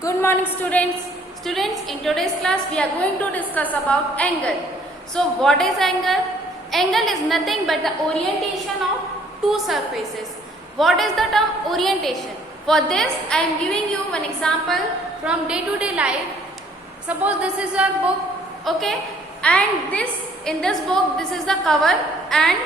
Good morning students. Students, in today's class we are going to discuss about angle. So what is angle? Angle is nothing but the orientation of two surfaces. What is the term orientation? For this I am giving you one example from day-to-day life. Suppose this is a book, okay, and in this book this is the cover and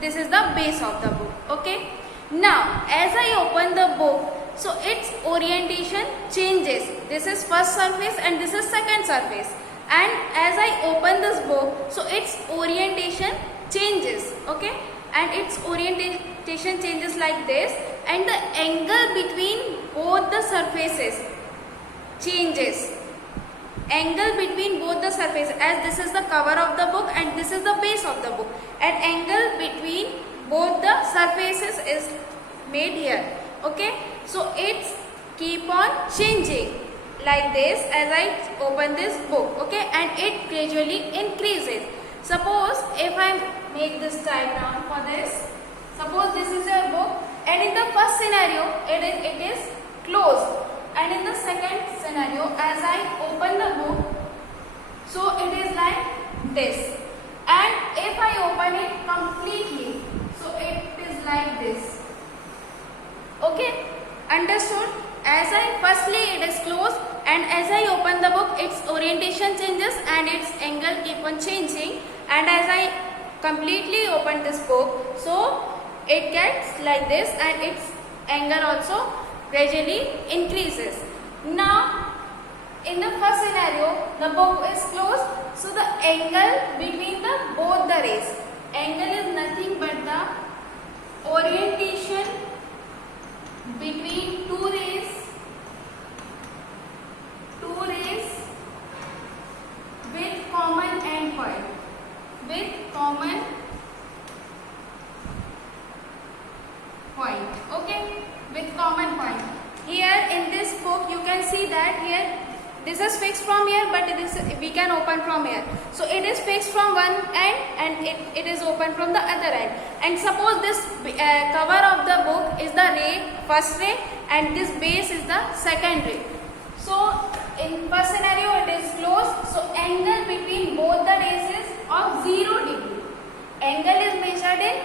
this is the base of the book, okay. Now as I open the book, so its orientation changes. This is first surface and this is second surface, and as I open this book, so its orientation changes, okay, and its orientation changes like this, and the angle between both the surfaces changes. Angle between both the surfaces, as this is the cover of the book and this is the base of the book, and angle between both the surfaces is made here, okay. So it's keep on changing like this as I open this book, okay, and it gradually increases. Suppose if I make this diagram for this, suppose this is your book, and in the first scenario it is closed, and in the second scenario as I open the book, so it is like this, and if I open it completely, so it is like this, okay. Understood? As I firstly it is closed, and as I open the book its orientation changes and its angle keep on changing, and as I completely open this book, so it gets like this and its angle also gradually increases. Now in the first scenario the book is closed, so the angle between both the rays, angle is nothing but the orientation between two rays with common endpoint, okay, with common point. Here in this book you can see that here this is fixed from here, but we can open from here. So it is fixed from one end and it is open from the other end. And suppose this cover of the book is the first ray, and this base is the second ray. So in first scenario it is closed, so angle between both the rays is of 0 degree. Angle is measured in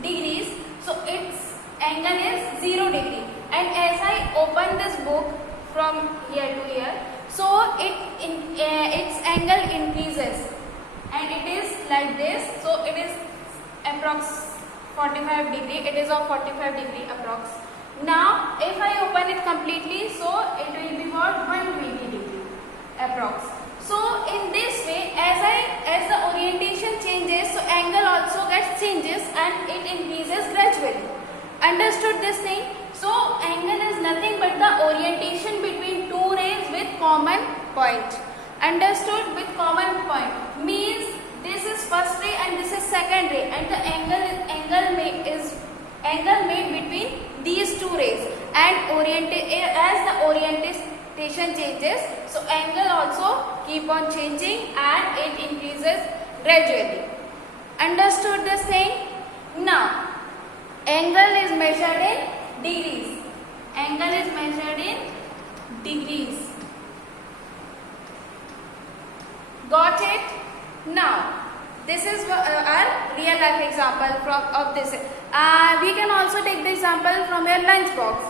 degrees, so its angle is 0 degree. And as I open this book from here to here, so its angle increases, and it is like this, so it is approx 45 degree, it is of 45 degree approx. Now if I open it completely, so it will be for 120 degree approx. So in this way, as the orientation changes, so angle also gets changes and it increases gradually. Understood this thing? So angle is nothing but the orientation between two rays with common point. Understood? With common point means this is first ray and this is second ray, and the angle made between these two rays, and as the orientation changes, so angle also keep on changing and it increases gradually. Understood this thing? Now angle is measured in degrees. Angle is measured in degrees. Got it? Now this is our real life example of this. We can also take the example from your lunch box.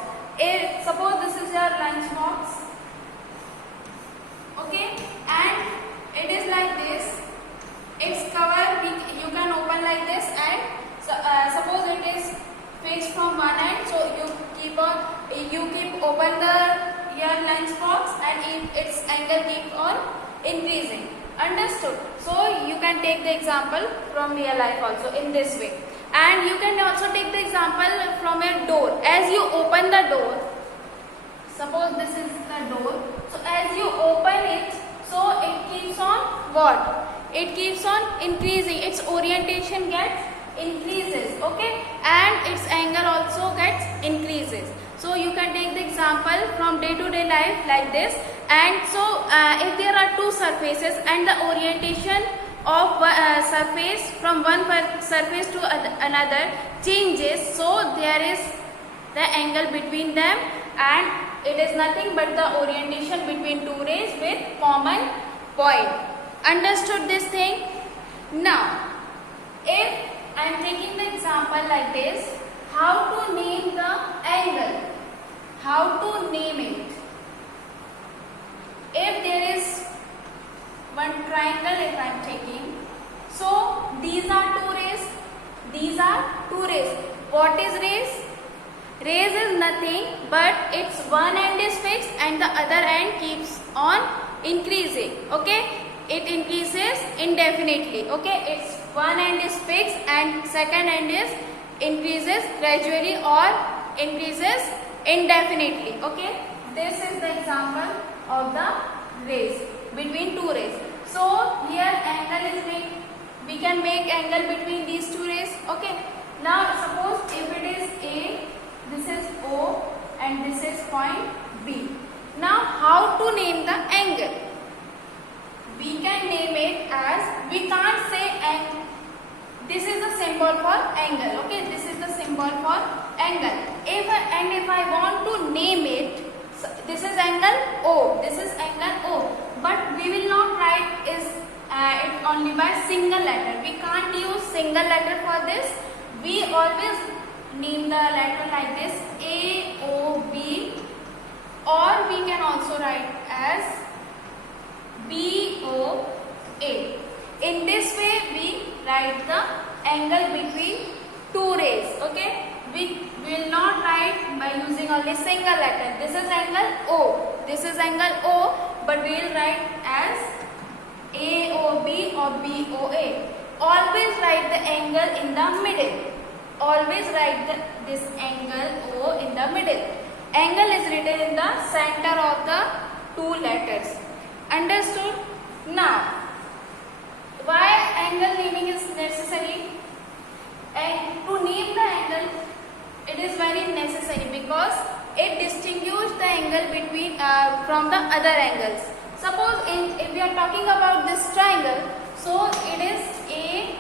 Suppose this is your lunch box, okay, and it is like this. Its cover you can open like this, and suppose it is fixed from one end, so you keep open your lunch box and its angle keep on increasing. Understood? So you can take the example from real life also in this way, and you can also take the example from your door. As you open the door, suppose this is the door, so as you open it, so it keeps on what? It keeps on increasing, its orientation gets increases, okay, and its angle also gets increases. So you can take the example from day-to-day life like this. And so if there are two surfaces and the orientation of surface from one surface to another changes, so there is the angle between them and it is nothing but the orientation between two rays with common point. Understood this thing? Now, if I am taking the example like this, how to name the angle? How to name it? If there is one triangle, if I am taking, so these are two rays, these are two rays. What is rays? Rays is nothing but its one end is fixed and the other end keeps on increasing. Okay, it increases indefinitely. Okay, its one end is fixed and second end is increases gradually or increases indefinitely. Okay, this is the example of the rays, between two rays. So here angle is made, we can make angle between these two rays. Okay, now suppose if it is A, this is O and this is point B. Now how to name the angle? We can name it as, we can't say angle. This is the symbol for angle. Okay, this is the symbol for angle. If I want to name it, so this is angle O, this is angle O, but we will not write it only by single letter. We can't use single letter for this. We always name the letter like this, A, O, B, or we can also write as B, O, A. In this way we write the angle between two rays. Okay, we will not write by using only single letter. This is angle O, this is angle O, but we will write as AOB or BOA. Always write the angle in the middle. Always write this angle O in the middle. Angle is written in the center of the two letters. Understood? Now, why angle naming is necessary? And to name the angle, it is very necessary because it distinguishes the angle between from the other angles. Suppose if we are talking about this triangle, so it is A,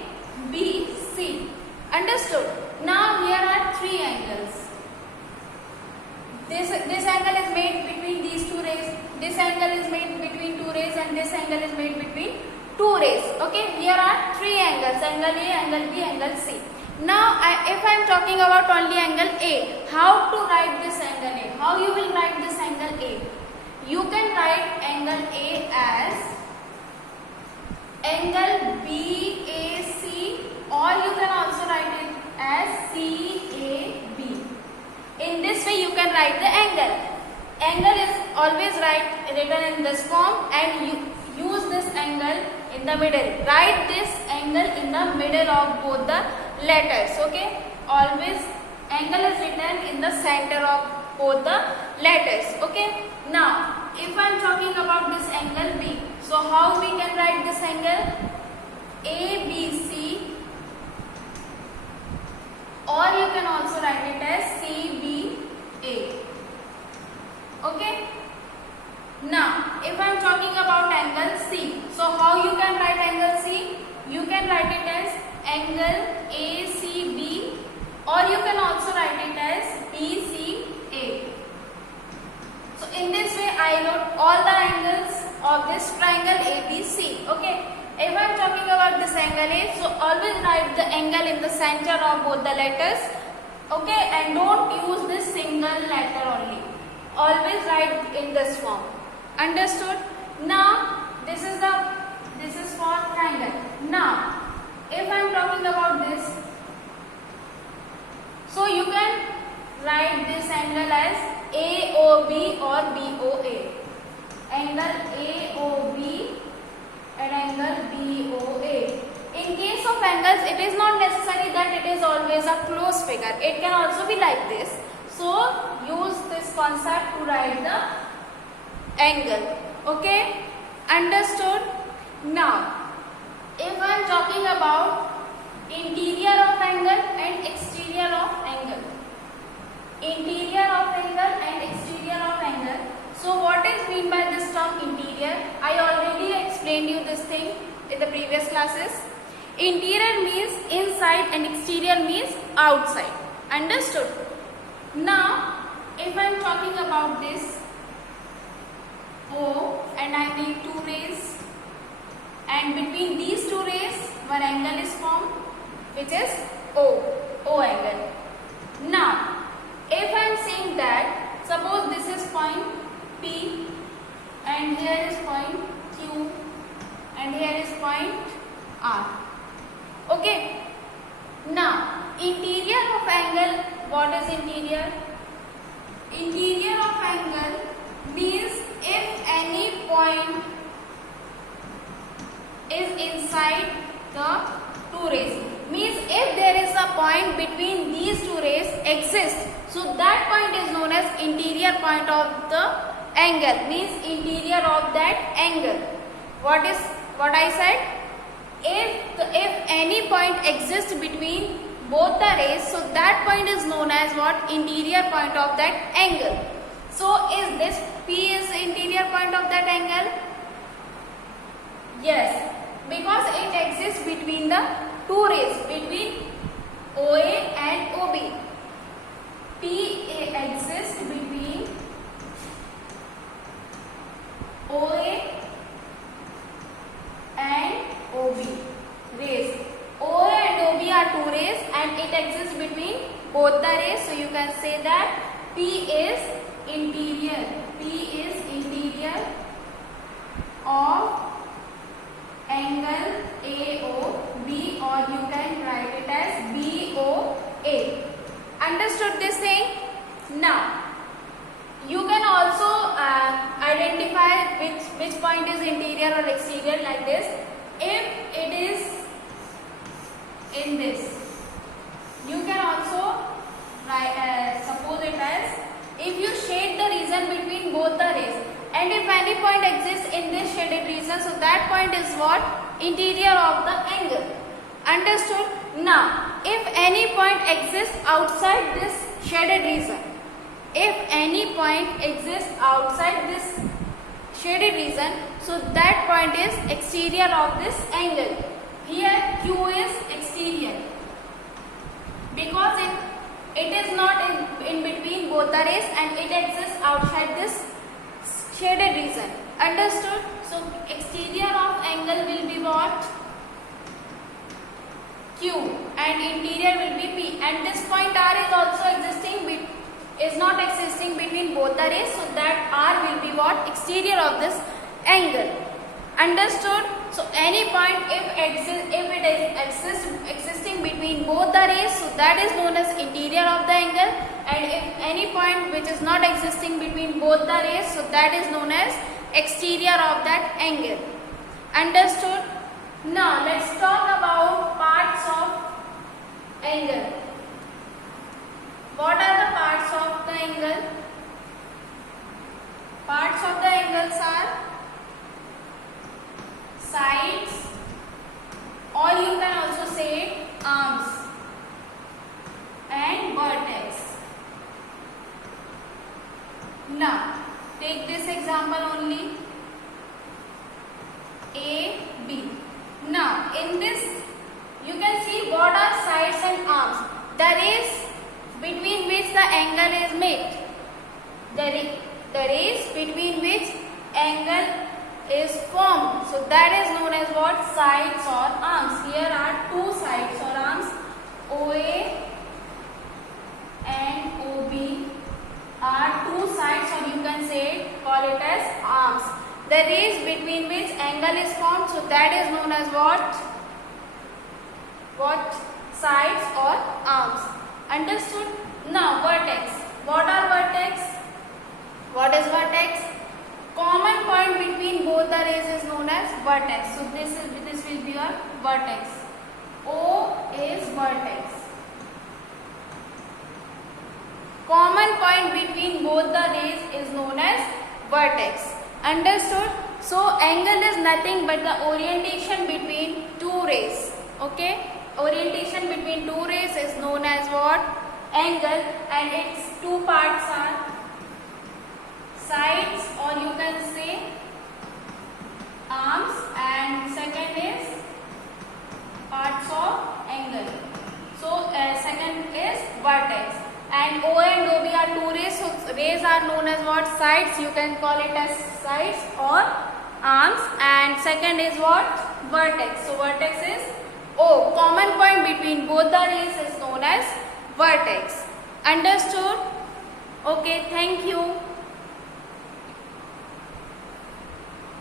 B, C. Understood? Now here are three angles. This angle is made between these two rays. This angle is made between two rays, and this angle is made between two rays. Okay, here are three angles: angle A, angle B, angle C. Now, if I am talking about only angle A, how to write this angle A? How you will write this angle A? You can write angle A as angle BAC, or you can also write it as CAB. In this way you can write the angle. Angle is always written in this form, and you use this angle in the middle. Write this angle in the middle of both the letters. Okay, always angle is written in the center of both the letters. Okay, now if I am talking about this angle B, so how we can write this angle? ABC, or you can also write it as CBA. Okay, now if I am talking about angle C, so how you can write angle C? You can write it as angle ACB, or you can also write it as BCA. So in this way I wrote all the angles of this triangle ABC. Okay, if I am talking about this angle A, so always write the angle in the center of both the letters. Okay, and don't use this single letter only. Always write in this form. Understood? Now this is for triangle. Now if I am talking about this, so you can write this angle as AOB or BOA. Angle AOB and angle BOA. In case of angles, it is not necessary that it is always a close figure. It can also be like this. So use this concept to write the angle. Okay, understood? Now if I am talking about interior of angle and exterior of angle, interior of angle and exterior of angle, so what is mean by this term interior? I already explained you this thing in the previous classes. Interior means inside and exterior means outside. Understood? Now if I am talking about this O and I make two rays, and between these two rays one angle is formed, which is O angle. Now, if I am saying that, suppose this is point P and here is point Q and here is point R. Okay. Now, interior of angle, what is interior? Interior of angle means if any point is inside the two rays. Means if there is a point between these two rays exists, so that point is known as interior point of the angle, means interior of that angle. What I said? If any point exists between both the rays, so that point is known as what? Interior point of that angle. So is this P is the interior point of that angle? Yes, because it exists between the two rays, between OA and OB. P exists between OA and OB rays. OA and OB are two rays and it exists between both the rays. So you can say that P is interior. P is interior of angle AOB, or you can write it as BOA. Understood this thing? Now, you can also identify which point is interior or exterior like this. If it is in this, you can also suppose it as, if you shade the region between both the rays, and if any point exists in this shaded region, so that point is what? Interior of the angle. Understood? Now, if any point exists outside this shaded region, if any point exists outside this shaded region, so that point is exterior of this angle. Here Q is exterior because it is not in between both the rays and it exists outside this shaded region. Understood? So exterior of angle will be what? Q, and interior will be P, and this point R is also not existing between both the rays, so that R will be what? Exterior of this angle. Understood? So any point if it is existing between both the rays, so that is known as interior of the angle, and if any point which is not existing between both the rays, so that is known as exterior of that angle. Understood? Now let's talk about parts of angle. What are the parts of the angle? Parts of the angles are sides, or you can also say arms and vertex. Now take this example only, A, B. Now in this you can see what are sides and arms. The rays between which the angle is made. The rays between which angle is formed. So that is known as what? Sides or arms. Here are two sides or arms, OA and OB are two sides, or you can say call it as arms. The rays between which angle is formed, so that is known as what? What? Sides or arms. Understood? Now vertex. What are vertex? What is vertex? Common point between both the rays is known as vertex. So this will be your vertex. O is vertex. Common point between both the rays is known as vertex. Understood? So angle is nothing but the orientation between two rays. Okay? Orientation between two rays is known as what? Angle, and its two parts are sides, or you can say arms, and second is parts of angle. So second is vertex, and O and OB are two rays, so rays are known as what? Sides. You can call it as sides or arms. And second is what? Vertex. So vertex is O. Common point between both the rays is known as vertex. Understood? Okay, thank you.